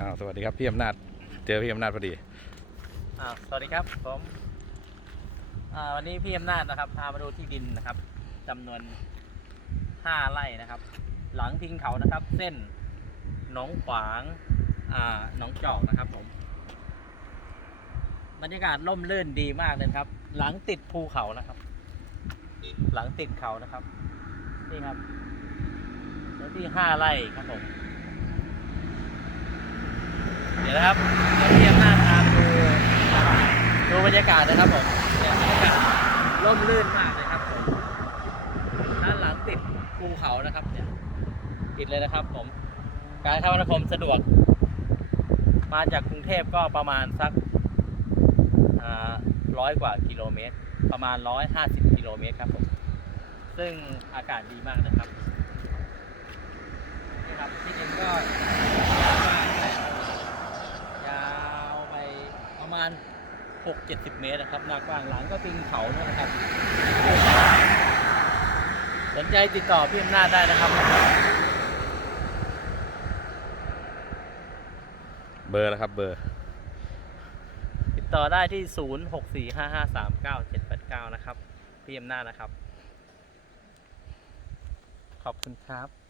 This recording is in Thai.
อ้าวสวัสดีครับพี่อำนาจเจอพี่อำนาจพอดีอ่าสวัสดีครับผมอ่าวันนี้พี่อำนาจนะครับพามาดูที่ดินนะครับจำนวนห้าไร่นะครับ หลังพิงเขานะครับ เส้นหนองขวางอ่าหนองจอกนะครับผมบรรยากาศร่มรื่นดีมากเลยครับ หลังติดภูเขานะครับ หลังติดเขานะครับนี่ครับแล้วที่ห้าไร่ครับผม นะครับเดี๋ยวพี่อำนาจพาไปดูดูบรรยากาศนะครับผมเนี่ยบรรยากาศร่มรื่นมากเลยครับผมด้านหลังติดภูเขานะครับเนี่ยติดเลยนะครับผม การคมนาคมสะดวก มาจากกรุงเทพก็ประมาณสักร้อยกว่ากิโลเมตร ประมาณร้อยห้าสิบกิโลเมตรครับผม ซึ่งอากาศดีมากนะครับนี่ครับที่ดินก็ยาวไปประ มาณ 6-70 เมตรนะครับ หน้ากว้างหลังก็ปีนเขาเนี่ยนะครับ สนใจติดต่อพี่อำนาจได้นะครับ เบอร์แล้วครับเบอร์ ติดต่อได้ที่ 0645539789 นะครับ พี่อำนาจนะครับ ขอบคุณครับ